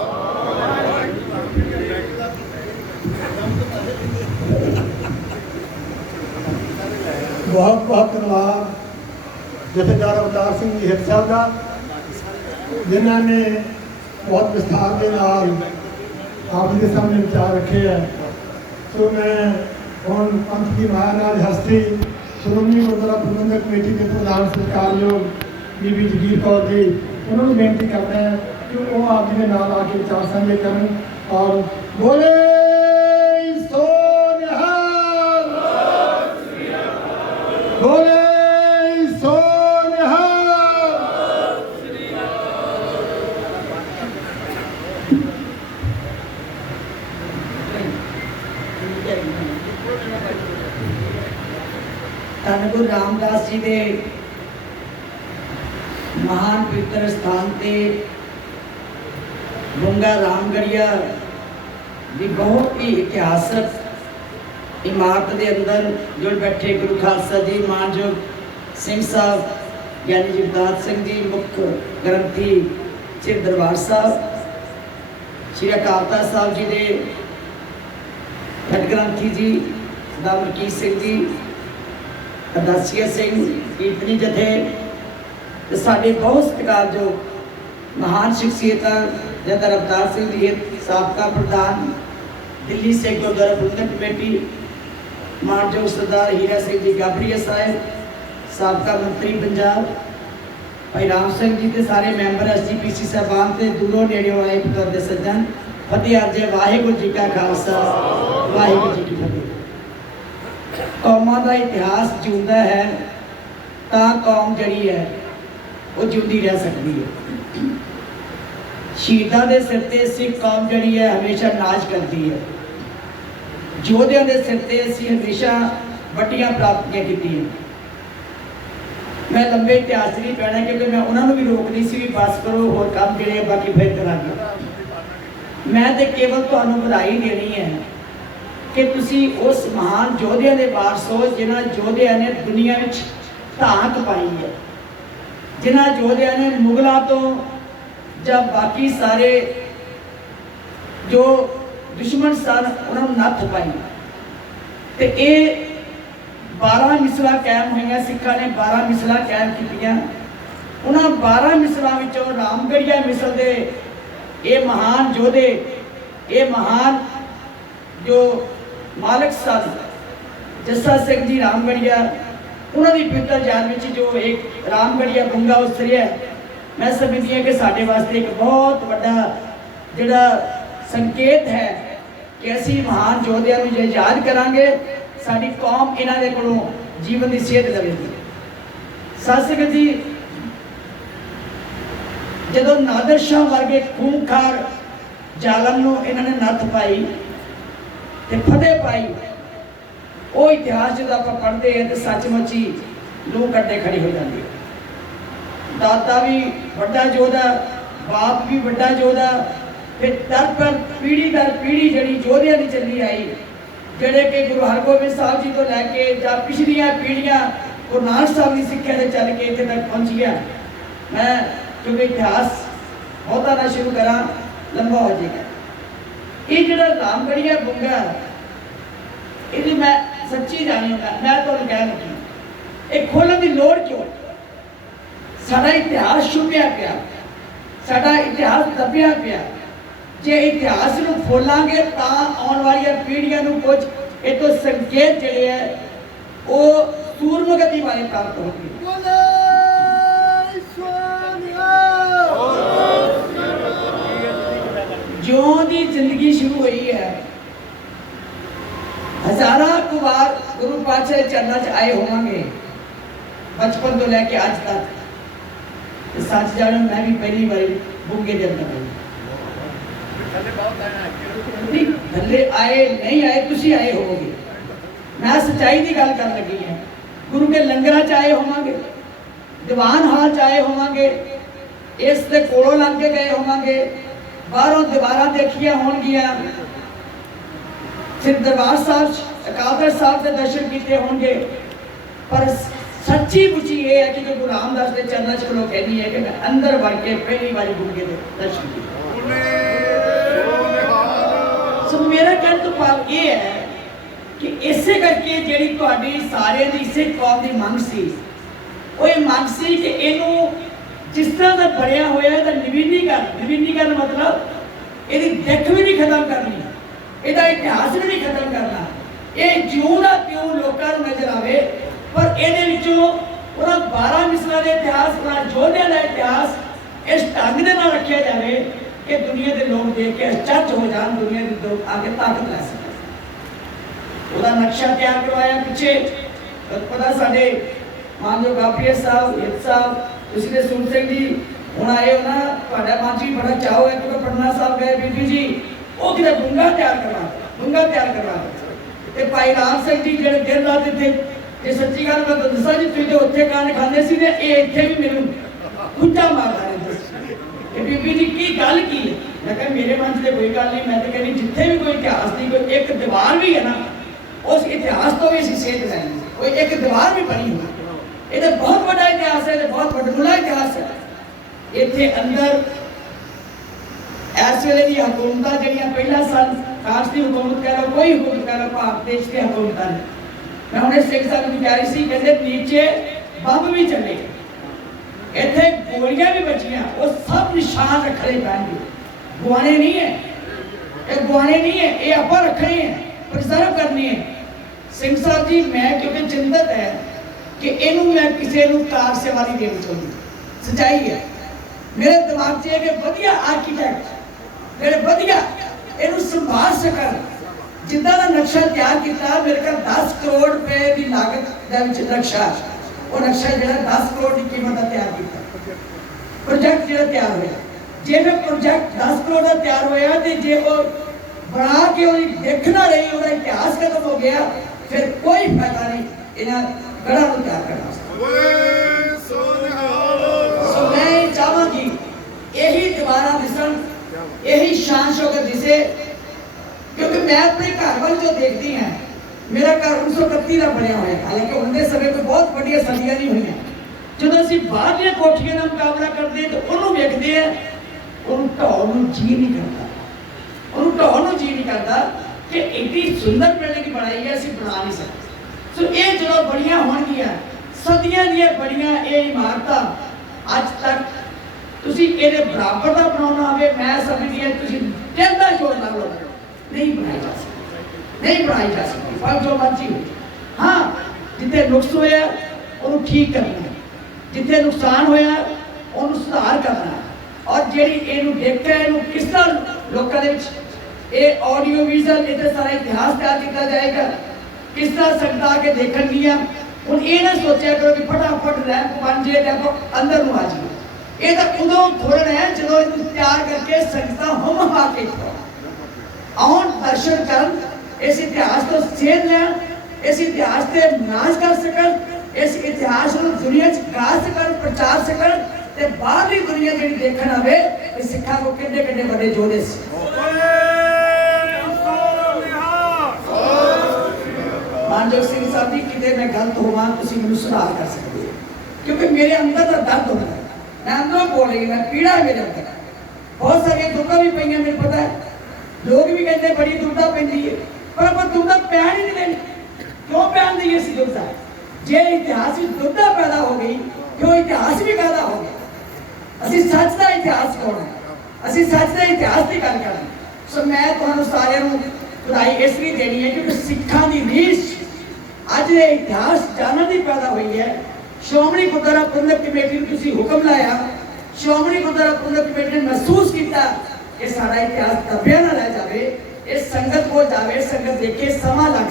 बहुत बहुत धन्यवाद जथेदार अवतार सिंह जी हित साहब का जिन्होंने बहुत विस्तार के नाल आप के सामने विचार रखे है। तो मैं हम पंथ की महाराज हस्ती श्रोमणी गुरुद्वारा प्रबंधक कमेटी के प्रधान सत्कारयोग बीबी जगीर कौर जी उन्होंने बेनती करते हैं कि वो आप जी के नाल आके विचार साझे करें और बोले सो निहाल बोले सो निहाल। धन गुरु रामदास जी के महान पवित्र स्थान से बुंगा रामगढ़िया की बहुत ही इतिहासक इमारत के अंदर जुड़ बैठे गुरु खालसा जी मानयोग सिंह साहब ज्ञानी जगतार सिंह जी मुख्य ग्रंथी श्री दरबार साहब श्री अकाल तख्त साहब जी के हेड ग्रंथी जी सरदार मलकीत सिंह जी अरदासिया सिंह कीर्तनी जथे तो साढ़े बहुत सत्कारयोग महान शख्सियत जथेदार अवतार सिंह जी साबका प्रधान दिल्ली सिख गुरुद्वारा प्रबंधक कमेटी मानयोग सरदार हीरा सिंह जी गाबड़िया साहब साबका मंत्री पंजाब भाई राम सिंह जी के सारे मैंबर SGPC साहबान से दूरों नेड़ों आए पुत्र सज्जन फतेह अर्जे वाहिगुरू जी का खालसा वाहिगुरू जी की फतेह। कौमां का इतिहास जिंदा है तो कौम जड़ी है वो जिंदी रह सकती है। शहीदां दे सिर ते सिख कौम जड़ी है हमेशा नाज करती है। योद्धियां दे सिर ते असीं हमेशा वड्डियां प्राप्तियां कीतियां। मैं लंबे इतिहास नहीं पैना क्योंकि मैं उन्होंने भी रोकनी सी भी बस करो और काम जिहड़े बाकी फिर करांगे। मैं तो केवल तुहानूं बधाई देनी है कि तुसी उस महान योद्धियां दे वारस हो जिन्हां योद्धियां ने दुनिया में धाक पाई है, जिन्हां योद्धियां ने मुगलों तो जब बाकी सारे जो दुश्मन सन उन्होंने नत्थ पाई तो ये 12 मिसला कायम हुई। सिखा ने 12 मिसला कायम कीतियां। उन्होंने 12 मिसलों विचों रामगढ़िया मिसल दे ये महान योद्धे ये महान जो मालिक सन जस्सा सिंह जी रामगढ़िया उन्होंने पवित्र याद में जो एक रामगढ़िया बुंगा उतरिया मैं समझती हूँ कि साढ़े वास्ते एक बहुत बड़ा जिहड़ा संकेत है कि असी महान योद्धियां नूं जे याद करांगे साडी कौम इन्हां दे कोलों जीवन की सेध लवेगी। सत संगत जी ਜਦੋਂ ਨਾਦਰ ਸ਼ਾਹ ਵਰਗੇ ਖੂੰਖਾਰ ਜ਼ਾਲਮ ਨੂੰ ਇਹਨਾਂ ਨੇ ਨੱਥ ਪਾਈ ਤੇ ਫਤਿਹ ਪਾਈ, ਉਹ ਇਤਿਹਾਸ ਜਦੋਂ ਆਪਾਂ ਪੜ੍ਹਦੇ ਹਾਂ ਤੇ ਸੱਚਮੁੱਚ ਹੀ ਲੂਹ ਕੱਢੇ ਖੜੀ ਹੋ ਜਾਂਦੀ ਹੈ। ਦਾਦਾ ਵੀ ਵੱਡਾ ਯੋਧਾ, ਬਾਪ ਵੀ ਵੱਡਾ ਯੋਧਾ, ਫਿਰ ਦਰ ਪਰ ਪੀੜ੍ਹੀ ਦਰ ਪੀੜ੍ਹੀ ਜਿਹੜੀ ਯੋਧਿਆਂ ਦੀ ਚੱਲੀ ਆਈ, ਜਿਹੜੇ ਕਿ ਗੁਰੂ ਹਰਗੋਬਿੰਦ ਸਾਹਿਬ ਜੀ ਤੋਂ ਲੈ ਕੇ ਜਾਂ ਪਿਛਲੀਆਂ ਪੀੜ੍ਹੀਆਂ ਗੁਰੂ ਨਾਨਕ ਸਾਹਿਬ ਦੀ ਸਿੱਖਿਆ ਦੇ ਚੱਲ ਕੇ ਇੱਥੇ ਤੱਕ ਪਹੁੰਚੀਆਂ। ਮੈਂ ਕਿਉਂਕਿ ਇਤਿਹਾਸ ਬਹੁਤਾ ਨਾ ਸ਼ੁਰੂ ਕਰਾਂ, ਲੰਬਾ ਹੋ ਜਾਏਗਾ। ਇਹ ਜਿਹੜਾ ਰਾਮਗੜੀਆ ਬੁੰਗਾ, ਇਹਦੀ ਮੈਂ ਸੱਚੀ ਜਾਣੀ ਮੈਂ ਤੁਹਾਨੂੰ ਕਹਿ ਲੱਗੀ, ਇਹ ਖੋਲ੍ਹਣ ਦੀ ਲੋੜ ਕਿਉਂ? ਸਾਡਾ ਇਤਿਹਾਸ ਛੁਪਿਆ ਪਿਆ, ਸਾਡਾ ਇਤਿਹਾਸ ਦੱਬਿਆ ਪਿਆ। ਜੇ ਇਤਿਹਾਸ ਨੂੰ ਖੋਲਾਂਗੇ ਤਾਂ ਆਉਣ ਵਾਲੀਆਂ ਪੀੜ੍ਹੀਆਂ ਨੂੰ ਕੁਝ ਇਹ ਤੋਂ ਸੰਕੇਤ ਜਿਹੜੇ ਹੈ ਉਹ ਸੂਰਮਗਤੀ ਵਾਲੇ ਪ੍ਰਾਪਤ ਹੋਣਗੇ। ਜਿਉਂ ਦੀ ਜ਼ਿੰਦਗੀ ਸ਼ੁਰੂ ਹੋਈ ਹੈ, ਹਜ਼ਾਰਾਂ ਕੁ ਵਾਰ ਗੁਰੂ ਪਾਤਸ਼ਾਹ ਦੇ ਚਰਨਾਂ 'ਚ ਆਏ ਹੋਵਾਂਗੇ, ਬਚਪਨ ਤੋਂ ਲੈ ਕੇ ਅੱਜ ਤੱਕ। ਤੇ ਸੱਚ ਜਾਣੋ, ਮੈਂ ਵੀ ਪਹਿਲੀ ਵਾਰੀ ਬੁੰਗੇ ਦੇ ਅੰਦਰ ਆਈ। ਥੱਲੇ ਆਏ ਨਹੀਂ ਆਏ, ਤੁਸੀਂ ਆਏ ਹੋਵੋਗੇ। ਮੈਂ ਸੱਚਾਈ ਦੀ ਗੱਲ ਕਰਨ ਲੱਗੀ ਹਾਂ। ਗੁਰੂ ਕੇ ਲੰਗਰਾਂ 'ਚ ਆਏ ਹੋਵਾਂਗੇ, ਦੀਵਾਨ ਹਾਲ 'ਚ ਆਏ ਹੋਵਾਂਗੇ, ਇਸ ਦੇ ਕੋਲੋਂ ਲੰਘ ਕੇ ਗਏ ਹੋਵਾਂਗੇ, ਬਾਹਰੋਂ ਦੀਵਾਰਾਂ ਦੇਖੀਆਂ ਹੋਣਗੀਆਂ, ਫਿਰ ਦਰਬਾਰ ਸਾਹਿਬ ਅਕਾਲ ਤਖ਼ਤ ਸਾਹਿਬ ਦੇ ਦਰਸ਼ਨ ਕੀਤੇ ਹੋਣਗੇ। ਪਰ ਸੱਚੀ ਮੁੱਚੀ ਇਹ ਹੈ ਕਿ ਜੋ ਗੁਰੂ ਰਾਮਦਾਸ ਦੇ ਚਰਨਾਂ 'ਚ ਖਲੋ ਕਹਿੰਦੀ ਹੈ ਕਿ ਮੈਂ ਅੰਦਰ ਵੜ ਕੇ ਪਹਿਲੀ ਵਾਰੀ ਬੁੰਗੇ ਦੇ ਦਰਸ਼ਨ ਕੀਤੇ। ਸੋ ਮੇਰਾ ਕਹਿਣ ਤੋਂ ਭਾਵ ਇਹ ਹੈ ਕਿ ਇਸੇ ਕਰਕੇ ਜਿਹੜੀ ਤੁਹਾਡੀ ਸਾਰਿਆਂ ਦੀ ਸਿੱਖ ਕੌਮ ਦੀ ਮੰਗ ਸੀ, ਉਹ ਇਹ ਮੰਗ ਸੀ ਕਿ ਇਹਨੂੰ ਜਿਸ ਤਰ੍ਹਾਂ ਦਾ ਬਣਿਆ ਹੋਇਆ ਇਹਦਾ ਨਵੀਨੀਕਰਨ ਮਤਲਬ ਇਹਦੀ ਦਿੱਖ ਵੀ ਨਹੀਂ ਖਤਮ ਕਰਨੀ, ਇਹਦਾ ਇਤਿਹਾਸ ਵੀ ਨਹੀਂ ਖਤਮ ਕਰਨਾ। ਇਹ ਜਿਉਂ ਦਾ ਤਿਉਂ ਲੋਕਾਂ ਨੂੰ ਨਜ਼ਰ ਆਵੇ, ਪਰ ਇਹਦੇ ਵਿੱਚੋਂ ਉਹਨਾਂ 12 ਮਿਸਲਾਂ ਦੇ ਇਤਿਹਾਸ, ਉਹਨਾਂ ਯੋਧਿਆਂ ਦਾ ਇਤਿਹਾਸ ਇਸ ਢੰਗ ਦੇ ਨਾਲ ਰੱਖਿਆ ਜਾਵੇ ਕਿ ਦੁਨੀਆ ਦੇ ਲੋਕ ਦੇਖ ਕੇ ਅਚਰਜ ਹੋ ਜਾਣ, ਦੁਨੀਆ ਦੇ ਲੋਕ ਆ ਕੇ ਤਾਕਤ ਲੈ ਸਕਣ। ਉਹਦਾ ਨਕਸ਼ਾ ਤਿਆਰ ਕਰਵਾਇਆ ਪਿੱਛੇ ਪਤਾ ਸਾਡੇ ਮਾਨਯੋਗ ਗਾਪੀਆ ਸਾਹਿਬ, ਹਿੱਤ ਸਾਹਿਬ, ਤੁਸੀਂ ਦੇ ਸੁਣ ਸਿੰਘ ਜੀ ਹੁਣ ਆਏ ਹੋ ਨਾ, ਤੁਹਾਡਾ ਮਨ 'ਚ ਵੀ ਬੜਾ ਚਾਅ ਹੈ ਕਿਉਂਕਿ ਪਟਨਾ ਸਾਹਿਬ ਗਏ ਬੀਬੀ ਜੀ, ਉਹ ਕਿਤੇ ਬੁੰਗਾ ਤਿਆਰ ਕਰਵਾ ਤੇ ਭਾਈ ਰਾਮ ਸਿੰਘ ਜੀ ਜਿਹੜੇ ਦਿਨ ਰਾਤ ਇੱਥੇ, ਇਹ ਸੱਚੀ ਗੱਲ ਮੈਂ ਦੱਸਾਂ ਜੀ, ਤੁਸੀਂ ਤੇ ਉੱਥੇ ਕਾਨ ਖਾਂਦੇ ਸੀ ਨੇ, ਇਹ ਇੱਥੇ ਵੀ ਮੈਨੂੰ ਖੁੱਚਾ ਮਾਰਦਾ ਰਹਿੰਦਾ ਸੀ ਕਿ ਬੀਬੀ ਜੀ ਕੀ ਗੱਲ ਕੀ ਹੈ। ਮੈਂ ਕਿਹਾ ਮੇਰੇ ਮਨ 'ਚ ਕੋਈ ਗੱਲ ਨਹੀਂ, ਮੈਂ ਤਾਂ ਕਹਿੰਦੀ ਜਿੱਥੇ ਵੀ ਕੋਈ ਇਤਿਹਾਸ ਦੀ ਕੋਈ ਇੱਕ ਦੀਵਾਰ ਵੀ ਹੈ ਨਾ, ਉਸ ਇਤਿਹਾਸ ਤੋਂ ਵੀ ਅਸੀਂ ਸੇਧ ਲੈਣੀ, ਕੋਈ ਇੱਕ ਦੀਵਾਰ ਵੀ ਬਣੀ ਹੋਈ। ਇਹਦਾ ਬਹੁਤ ਵੱਡਾ ਇਤਿਹਾਸ ਹੈ, ਬਹੁਤ ਵੱਡਾ ਇਤਿਹਾਸ ਹੈ। ਇੱਥੇ ਅੰਦਰ ਇਸ ਵੇਲੇ ਦੀ ਹਕੂਮਤਾਂ ਜਿਹੜੀਆਂ ਪਹਿਲਾਂ ਸਨ, ਖਾਸ ਦੀ ਹਕੂਮਤ ਕਹਿ ਲਓ, ਕੋਈ ਹਕੂਮਤ ਕਹਿ ਲਓ, ਭਾਰਤ ਦੇਸ਼ ਦੀ ਹਕੂਮਤਾਂ ਨੇ। ਮੈਂ ਹੁਣੇ ਸਿੰਘ ਸਾਹਿਬ ਨੂੰ ਕਹਿ ਰਹੀ ਸੀ, ਕਹਿੰਦੇ ਨੀਚੇ ਬੰਬ ਵੀ ਚੱਲੇ, ਇੱਥੇ ਗੋਲੀਆਂ ਵੀ ਬਚੀਆਂ, ਉਹ ਸਭ ਨਿਸ਼ਾਨ ਰੱਖਣੇ ਪੈਣਗੇ। ਗੁਆਣੇ ਨਹੀਂ ਹੈ, ਇਹ ਗੁਆਣੇ ਨਹੀਂ ਹੈ, ਇਹ ਆਪਾਂ ਰੱਖਣੇ ਹੈ, ਪ੍ਰੀਜ਼ਰਵ ਕਰਨੀ ਹੈ। ਸਿੰਘ ਸਾਹਿਬ ਜੀ, ਮੈਂ ਕਿਉਂਕਿ ਚਿੰਤਤ ਹੈ ਕਿ ਇਹਨੂੰ ਮੈਂ ਕਿਸੇ ਨੂੰ ਕਾਰ ਸੇਵਾ ਨਹੀਂ ਦੇਣੀ ਚਾਹੁੰਦੀ, ਸੱਚਾਈ ਹੈ। ਮੇਰੇ ਦਿਮਾਗ 'ਚ ਇਹ ਕਿ ਵਧੀਆ ਆਰਕੀਟੈਕਟ ਜਿਹੜੇ ਵਧੀਆ ਇਹਨੂੰ ਸੰਭਾਲ ਸਕਣ, ਜਿੱਦਾਂ ਦਾ ਨਕਸ਼ਾ ਤਿਆਰ ਕੀਤਾ, ਮੇਰੇ ਕੋਲ 10 ਕਰੋੜ ਰੁਪਏ ਦੀ ਲਾਗਤ ਦੇ ਵਿੱਚ ਨਕਸ਼ਾ, ਉਹ ਨਕਸ਼ਾ ਜਿਹੜਾ 10 ਕਰੋੜ ਦੀ ਕੀਮਤ ਦਾ ਤਿਆਰ ਕੀਤਾ, ਪ੍ਰੋਜੈਕਟ ਜਿਹੜਾ ਤਿਆਰ ਹੋਇਆ। ਜੇ ਮੈਂ ਪ੍ਰੋਜੈਕਟ 10 ਕਰੋੜ ਦਾ ਤਿਆਰ ਹੋਇਆ ਤੇ ਜੇ ਉਹ ਬਣਾ ਕੇ ਉਹਦੀ ਦੇਖ ਨਾ ਰਹੀ, ਉਹਦਾ ਇਤਿਹਾਸ ਖਤਮ ਹੋ ਗਿਆ, ਫਿਰ ਕੋਈ ਫਾਇਦਾ ਨਹੀਂ ਇਹਨਾਂ ਗੜ੍ਹਾਂ ਨੂੰ ਤਿਆਰ ਕਰਨਾ। ਸੋ ਮੈਂ ਚਾਹਾਂਗੀ ਇਹੀ ਦੀਵਾਰਾਂ ਦਿਸਣ, ਇਹੀ ਸ਼ਾਨ ਸ਼ੌਕਤ ਦਿਸੇ, ਕਿਉਂਕਿ ਮੈਂ ਆਪਣੇ ਘਰ ਵੱਲ ਜੋ ਦੇਖਦੀ ਹਾਂ, ਮੇਰਾ ਘਰ 1931 ਦਾ ਬਣਿਆ ਹੋਇਆ, ਹਾਲਾਂਕਿ ਉਹਦੇ ਸਮੇਂ ਕੋਈ ਬਹੁਤ ਵੱਡੀਆਂ ਸਦੀਆਂ ਨਹੀਂ ਹੋਈਆਂ। ਜਦੋਂ ਅਸੀਂ ਬਾਹਰਲੀਆਂ ਕੋਠੀਆਂ ਦਾ ਮੁਕਾਬਲਾ ਕਰਦੇ ਤਾਂ ਉਹਨੂੰ ਵੇਖਦੇ ਆ, ਉਹਨੂੰ ਢਾਉਣ ਨੂੰ ਜੀ ਨਹੀਂ ਕਰਦਾ, ਉਹਨੂੰ ਢਾਉਣ ਨੂੰ ਜੀ ਨਹੀਂ ਕਰਦਾ ਕਿ ਇੰਨੀ ਸੁੰਦਰ ਬਿਲਡਿੰਗ ਬਣਾਈ ਹੈ, ਅਸੀਂ ਬਣਾ ਨਹੀਂ ਸਕਦੇ। ਸੋ ਇਹ ਜਦੋਂ ਬਣੀਆਂ ਹੋਣਗੀਆਂ, ਸਦੀਆਂ ਦੀਆਂ ਬਣੀਆਂ ਇਹ ਇਮਾਰਤਾਂ, ਅੱਜ ਤੱਕ ਤੁਸੀਂ ਇਹਦੇ ਬਰਾਬਰ ਦਾ ਬਣਾਉਣਾ ਹੋਵੇ, ਮੈਂ ਸਮਝਦੀ ਹਾਂ ਤੁਸੀਂ ਦਿਲ ਦਾ ਜੋਰ ਲਾ ਲਓ, ਨਹੀਂ ਬਣਾਈ ਜਾ ਸਕਦੀ, ਨਹੀਂ ਬਣਾਈ ਜਾ ਸਕਦੀ, ਪਰ ਜੋ ਮਰਜ਼ੀ ਹੋ। ਹਾਂ, ਜਿੱਥੇ ਨੁਕਸ ਹੋਇਆ ਉਹਨੂੰ ਠੀਕ ਕਰਨਾ, ਜਿੱਥੇ ਨੁਕਸਾਨ ਹੋਇਆ ਉਹਨੂੰ ਸੁਧਾਰ ਕਰਨਾ, ਔਰ ਜਿਹੜੀ ਇਹਨੂੰ ਦੇਖਿਆ, ਇਹਨੂੰ ਕਿਸ ਤਰ੍ਹਾਂ ਲੋਕਾਂ ਦੇ ਵਿੱਚ ਇਹ ਆਡੀਓ ਵਿਜ਼ੂਅਲ, ਇਹਦਾ ਸਾਰਾ ਇਤਿਹਾਸ ਤਿਆਰ ਕੀਤਾ ਜਾਏਗਾ, ਕਿਸ ਤਰ੍ਹਾਂ ਸੰਗਤਾਂ ਆ ਕੇ ਦੇਖਣਗੀਆਂ। ਹੁਣ ਇਹ ਨਾ ਸੋਚਿਆ ਕਰੋ ਕਿ ਫਟਾਫਟ ਰੈਂਪ ਬਣ ਜੇ ਤੇ ਆਪਾਂ ਅੰਦਰ ਨੂੰ ਆ ਜਾਈਏ, ये तो उदों खुलना है जो तैयार करके संगतां हम हवा के आउन दर्शन कर इस इतिहास को सेध लें, इस इतिहास से नाश कर सकन, इस इतिहास को दुनिया च गा सकन, प्रचार सकन ते बाहरली दुनिया जेडी देखण आवे इस सिक्खा को कितने कितने बड़े जोड़े से मानजोग सिंह साहब जी किते मैं गलत होवां तुसीं मैनूं सुधार कर सकते हो क्योंकि मेरे अंदर का दर्द होता है, मैं अंदरों बोल रही मैं पीड़ा मेरे अंदर बहुत सारी दुखा भी पई मेरे पता है लोग भी कहते बड़ी दुखा पैंदी है पर अपन दुखा पैन ही नहीं देनी क्यों पैन दी इस दुखा जे इतिहास में दुखा पैदा हो गई क्यों इतिहास भी पैदा हो गया ਅਸੀਂ ਸੱਚ ਦਾ ਇਤਿਹਾਸ ਕੌਣ ਹੈ ਅਸੀਂ ਸੱਚ ਦੇ ਇਤਿਹਾਸ ਦੀ ਗੱਲ ਕਰਦੇ ਸੋ ਮੈਂ ਤੁਹਾਨੂੰ ਸਾਰਿਆਂ ਨੂੰ ਵਧਾਈ ਇਸ ਲਈ ਦੇਣੀ ਹੈ ਕਿਉਂਕਿ ਸਿੱਖਾਂ ਦੀ ਰੀਸ ਅੱਜ ਦੇ ਇਤਿਹਾਸ ਜਾਣਨ ਦੀ ਪੈਦਾ ਹੋਈ ਹੈ ਸ਼੍ਰੋਮਣੀ ਗੁਰਦੁਆਰਾ ਪ੍ਰਬੰਧਕ ਕਮੇਟੀ ਨੂੰ ਤੁਸੀਂ ਹੁਕਮ ਲਾਇਆ ਸ਼੍ਰੋਮਣੀ ਗੁਰਦੁਆਰਾ ਪ੍ਰਬੰਧਕ ਕਮੇਟੀ ਨੇ ਮਹਿਸੂਸ ਕੀਤਾ ਕਿ ਸਾਡਾ ਇਤਿਹਾਸ ਦੱਬਿਆ ਨਾ ਰਹਿ ਜਾਵੇ ਇਹ ਸੰਗਤ ਕੋਲ ਜਾਵੇ ਸੰਗਤ ਦੇਖੇ ਸਮਾਂ ਲੱਗ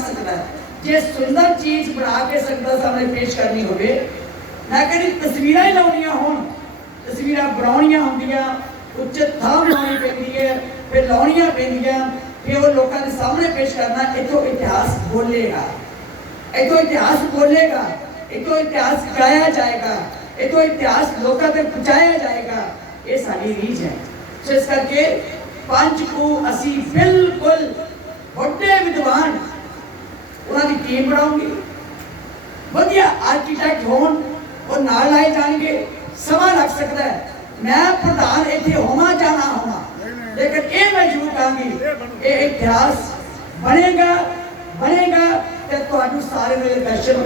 ਸਕਦਾ ਹੈ ਜੇ ਸੁੰਦਰ ਚੀਜ਼ ਬਣਾ ਕੇ ਸੰਗਤ ਸਾਹਮਣੇ ਪੇਸ਼ ਕਰਨੀ ਹੋਵੇ मैं कहती तस्वीर ही लाउनिया हो तस्वीर बनानिया होंदियां उच्च थां बनानी पैंदी है फिर लाउनिया पैंदियां फिर वो लोगों के सामने पेश करना इतो इतिहास बोलेगा इतो इतिहास गाया जाएगा इतो इतिहास लोगों तक पहुंचाया जाएगा ये सारी रीच है सो इस करके पंच को असी बिल्कुल बड़े विद्वान उन्होंने टीम बनाऊंगी वधिया आर्कीटैक्ट होन और नाल लाए जाएंगे समा लग सकता है मैं प्रधान इतने होना जाना होना लेकिन ये मैं जरूर कहूँगी ये इतिहास बनेगा तो तुहानू सारे मेरे दर्शन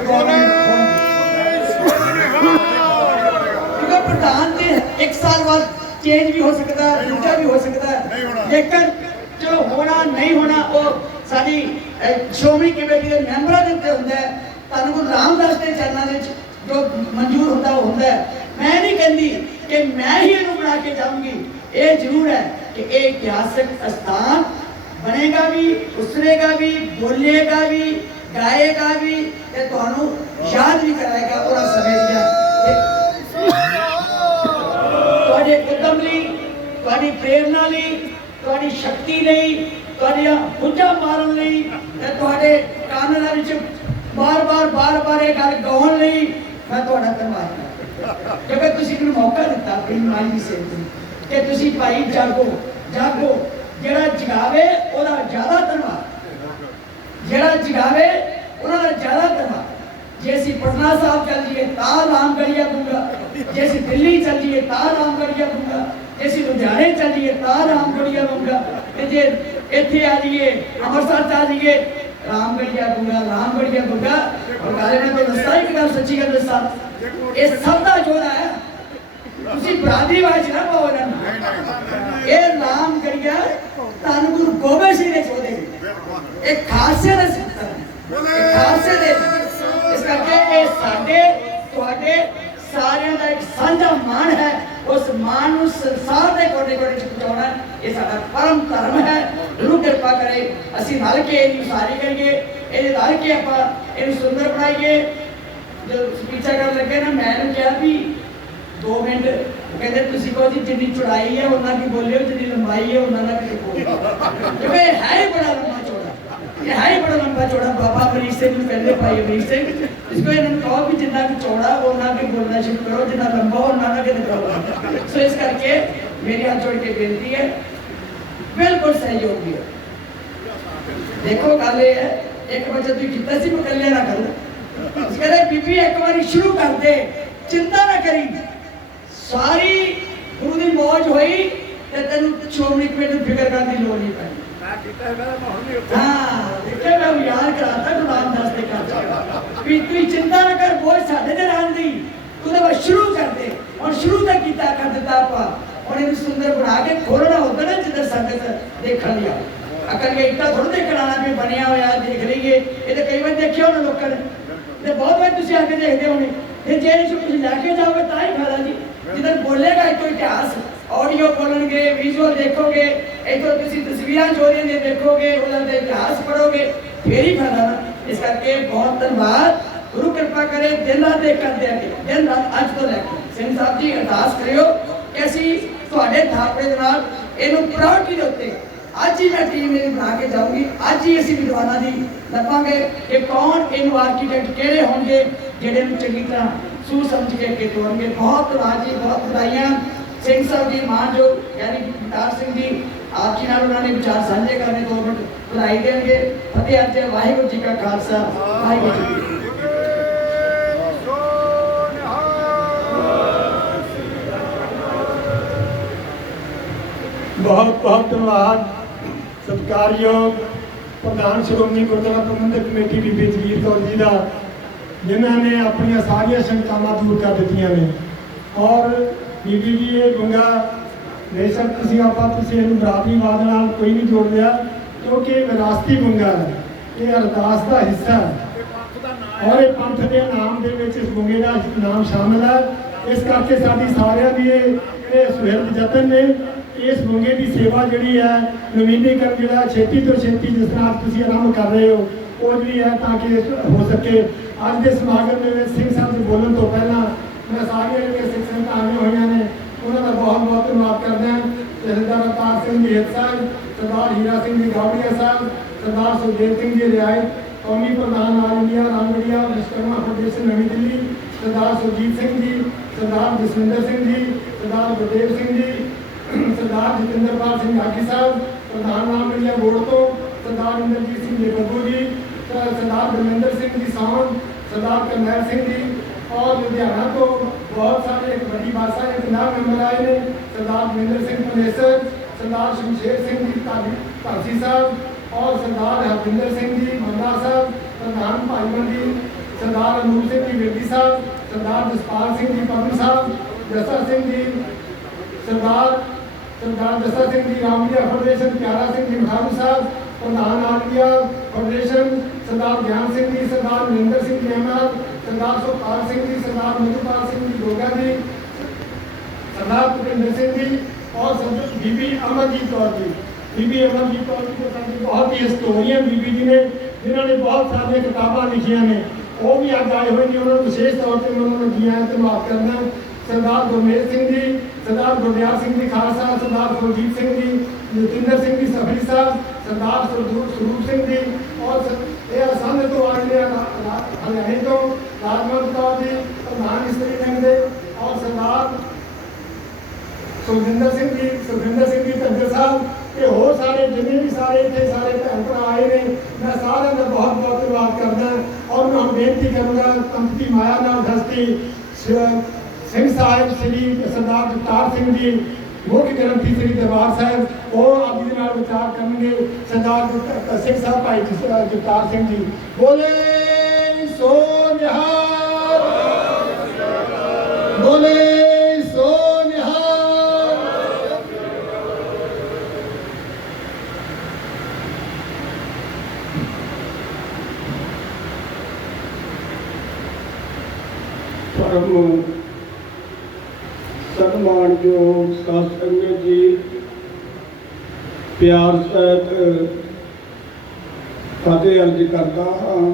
क्योंकि प्रधान के एक साल बाद चेंज भी हो सकता है दूसरा भी हो सकता है लेकिन चलो होना नहीं होना वो सारी श्रोमणी कमेटी के मैंबरों के उत्ते होंदा है तुहानू गुरु रामदास के चरणों में जो मंजूर होता वो होता है मैं नहीं कहती कि मैं ही इन्हों बना के जाऊंगी ये जरूर है कि एक ऐतिहासिक स्थान बनेगा भी उसरेगा भी बोलेगा भी गाएगा भी ते तुहानू याद भी कराएगा और समय दिया तुहाडे उद्यम लई तुहाडी प्रेरणा लई तुहाडी शक्ति लई तुहाडियां बुझां मारन लई ते तुहाडे कानां विच बार-बार ये गल गाउण लई मैं तुहाडा धन्नवाद करदा क्योंकि तुसीं मैनूं मौका दिता अपनी मां दी सेवा कि तुसीं भाई जागो जेड़ा जगावे ओदा ज़्यादा धन्नवाद जेड़ा जगावे ओदा ज़्यादा धन्नवाद जे असीं पटना साहब चल जाइए तां रामगढ़िया दूंगा जे असीं दिल्ली चल जाइए तां रामगढ़िया दूंगा जे असीं लुधियाने चल जाइए तां रामगढ़िया दूंगा ते जे इत्थे आ जाइए अमृतसर चल जाइए रामगढ़िया दूंगा और गाले में तो दस्ता ही गल सच्ची गल दस्ता ये सब दा जोड़ा है तुसी बरादरी वाइज ना पाओ ना ये रामगढ़िया धन गुरु गोबिंद सिंह ने जोड़े एक खासियत है एक खासियत है इस करके ये साडे तुहाडे सारियां दा एक साझा मान है उस मान नूं संसार दे कोने-कोने च पहुंचाउणा ये साडा परम धर्म है गुरु कृपा करे असीं रल के इहदी उसारी करिए इहदे रल के आपां इहनूं सुंदर बनाइए जो स्पीचा कर लगे ना मैंने कहा भी 2 मिनट कहते तुसीं कहो जी जिन्नी चौड़ाई है उन्ना की बोलियो जिन्नी लंबाई है उन्ना ना की बोलियो क्योंकि है ही बड़ा लंबा चौड़ा ये है ही बड़ा लंबा चौड़ा बाबा अमरीश सिंह कहते भाई अमरीश सिंह इसको इन्होंने कहो कि जितना भी चौड़ा उन्ना के बोलना शुरू करो जितना लंबा उन्ना ना के करो सो इस करके मेरी हाथ जोड़ के बेनती है बिल्कुल सहयोग दियो देखो गल ये है एक बच्चा तू कितना सी मुकल्ले ना कर कहते बीबी एक बार शुरू कर दे चिंता ना करी सारी गुरु की मौज हुई ते तेनू श्रोमणी कमेटी नूं फिक्र करने की लोड़ नहीं पैनी हाँ देखिए मैं याद कराता गुरु रामदास के घर भी तू चिंता ना कर बोझ साडे ते रहन दी तू तो बस शुरू कर दे और शुरू तक कीता कर दिता आपा और इन्हें सुंदर बना के खोलना होता ना जिधर संगत देखने लिया अकल ये इतना थोड़ा देखना आना भी बनया हुआ देख लीजिए ये तो कई बार देखे होने लोगों ने बहुत बार तुम आके देखते होने फिर जे लैके जाओगे ता ही फायदा जी जिधर बोलेगा एक तो इतिहास ऑडियो बोलेंगे विजुअल देखोगे एक तो किसी तस्वीरें जोड़ेंगे देखोगे उधर इतिहास पढ़ोगे फिर ही फायदा ना इस करके बहुत धन्यवाद गुरु कृपा करे दिन रात एक कर दिया दिन रात आज तो लेके ਸਿੰਘ ਸਾਹਿਬ ਜੀ ਅਰਦਾਸ ਕਰਿਓ ਕਿ ਅਸੀਂ ਤੁਹਾਡੇ ਥਾਪੜੇ ਦੇ ਨਾਲ ਇਹਨੂੰ ਪ੍ਰਾਇੋਰਟੀ ਦੇ ਉੱਤੇ ਅੱਜ ਹੀ ਮੈਂ ਟੀਮ ਮੇਰੀ ਬਣਾ ਕੇ ਜਾਊਂਗੀ। ਅੱਜ ਹੀ ਅਸੀਂ ਵਿਦਵਾਨਾਂ ਦੀ ਲੱਭਾਂਗੇ ਕਿ ਕੌਣ ਇਹਨੂੰ ਆਰਕੀਟੈਕਟ ਕਿਹੜੇ ਹੋਣਗੇ ਜਿਹੜੇ ਨੂੰ ਚੰਗੀ ਤਰ੍ਹਾਂ ਸੂ ਸਮਝ ਕੇ ਅੱਗੇ ਤੋਰਨਗੇ। ਬਹੁਤ ਧੰਨਵਾਦ ਜੀ, ਬਹੁਤ ਵਧਾਈਆਂ ਸਿੰਘ ਸਾਹਿਬ ਜੀ, ਮਾਨਯੋਗ ਯਾਨੀ ਜਗਤਾਰ ਸਿੰਘ ਜੀ, ਆਪ ਜੀ ਨਾਲ ਉਹਨਾਂ ਨੇ ਵਿਚਾਰ ਸਾਂਝੇ ਕਰਨੇ, 2 ਮਿੰਟ ਵਧਾਈ ਦੇਣਗੇ। ਫਤਿਹ ਅਰਜ। ਵਾਹਿਗੁਰੂ ਜੀ ਕਾ ਖਾਲਸਾ, ਵਾਹਿਗੁਰੂ ਜੀ ਕੀ ਫਤਿਹ। बहुत बहुत धन्यवाद सत्कारयोग प्रधान श्रोमणी गुरुद्वारा प्रबंधक कमेटी बीबी जगीर कौर जी का, जिन्होंने अपन सारिया शंकावां दूर कर दित्तियां ने। और बीबी जी ये गुंगा बेशक तुसीं बरादरीवाद नाल कोई नहीं जोड़ लिया, क्योंकि विरासती गुंगा है, ये अरदास का हिस्सा है और ये पंथ के नाम के इस गुंगे का नाम शामिल है। इस करके साडी सारियां दी ये सुहिरद जतन ने इस गुंगे की सेवा जी है नवीनीकरण जो छेती तो छेती जिस तरह तुम आरंभ कर रहे हो वो जी है, ताकि हो सके। अज के समागम में सिंह साहब के बोलने तो पहला मैं सारिया जो सिख संगत आईया हुई ने उन्होंने बहुत बहुत धन्यवाद करते हैं। जथेदार अवतार सिंह जी हित साहब, सरदार हीरा सिंह जी गावड़िया साहब, सरदार सुखदेव सिंह जी रियायत, कौमी प्रधान All India Ramgarhia Vishwakarma federation नवी दिल्ली, सरदार सुरजीत सिंह जी, सरदार जसविंदर सिंह जी, सरदार गुरदेव सिंह जी, सरदार जतिंदरपाल सिंह हागी साहब, प्रधान रामगढ़िया बोर्ड तो सरदार इंद्रजीत सिंह जी बब्बू जी, सरदार धर्मेंद्र सिंह जी सावन, सरदार करनैल सिंह जी, और लुधियाना तो बहुत सारे एक बड़ी भाषा के 50 मेंबर आए हैं। सरदार धर्मेंद्र सिंह पनेसर, सरदार शमशेर सिंह जी कासी साहब, और सरदार हरविंदर सिंह जी मंदा साहब, प्रधान भाईवन जी, सरदार अनूप सिंह जी बेदी साहब, सरदार जसपाल सिंह जी पवन साहब, जसा सिंह जी, सरदार जसा सिंह जी रामगढ़िया फेडरेशन, प्यारा सिंह जी मठारू साहब, प्रधान ऑल इंडिया फेडरेशन, सरदार ज्ञान सिंह जी, सरदार नरेंद्र सिंह जी अहमद, सरदार सुखपाल सिंह जी, सरदार मधुपाल सिंह जी गोगा जी, सरदार भुपिंदर सिंह जी, और बीबी अमरजीत कौर जी। बीबी अमरजीत कौर जी को साडी बहुत ही हिस्टोरियन बीबी जी ने, जिन्होंने बहुत सारी किताबां लिखियां ने, वो भी अज आए हुए हैं। उन्होंने विशेष तौर पर उन्होंने जी आया धन्यवाद करना। सरदार गुरमेल सिंह जी, सरदार गुरदयाल सिंह जी खालसा, सरदार कुलजीत सिंह जी, जतिंदर सिंह जी सफरी साहब, सरदार स्वरूप सिंह जी, और संघ तो आए हरियाणे तो राजमंद कौर जी, प्रधान स्त्री विंग दे, और सरदार सुखविंदर सिंह जी धंजर साहब, ये हो सारे जिन्हें भी सारे इतने सारे भैन भरा आए ने, मैं सारे का बहुत बहुत धन्यवाद करना। और मैं बेनती करूँगा पंथ की माया नाल धसती सिंह साहब श्री सरदार जगतार सिंह जी मुख्य ग्रंथी श्री दरबार साहब, वो आप जी नाल विचार करेंगे। सरदार सिंह साहब भाई जगतार सिंह जी, बोले सो निहाल, बोले सो निहाल। परम सन्मानयोग साध संगत जी, प्यार सहित फतेह अर्ज करता हाँ।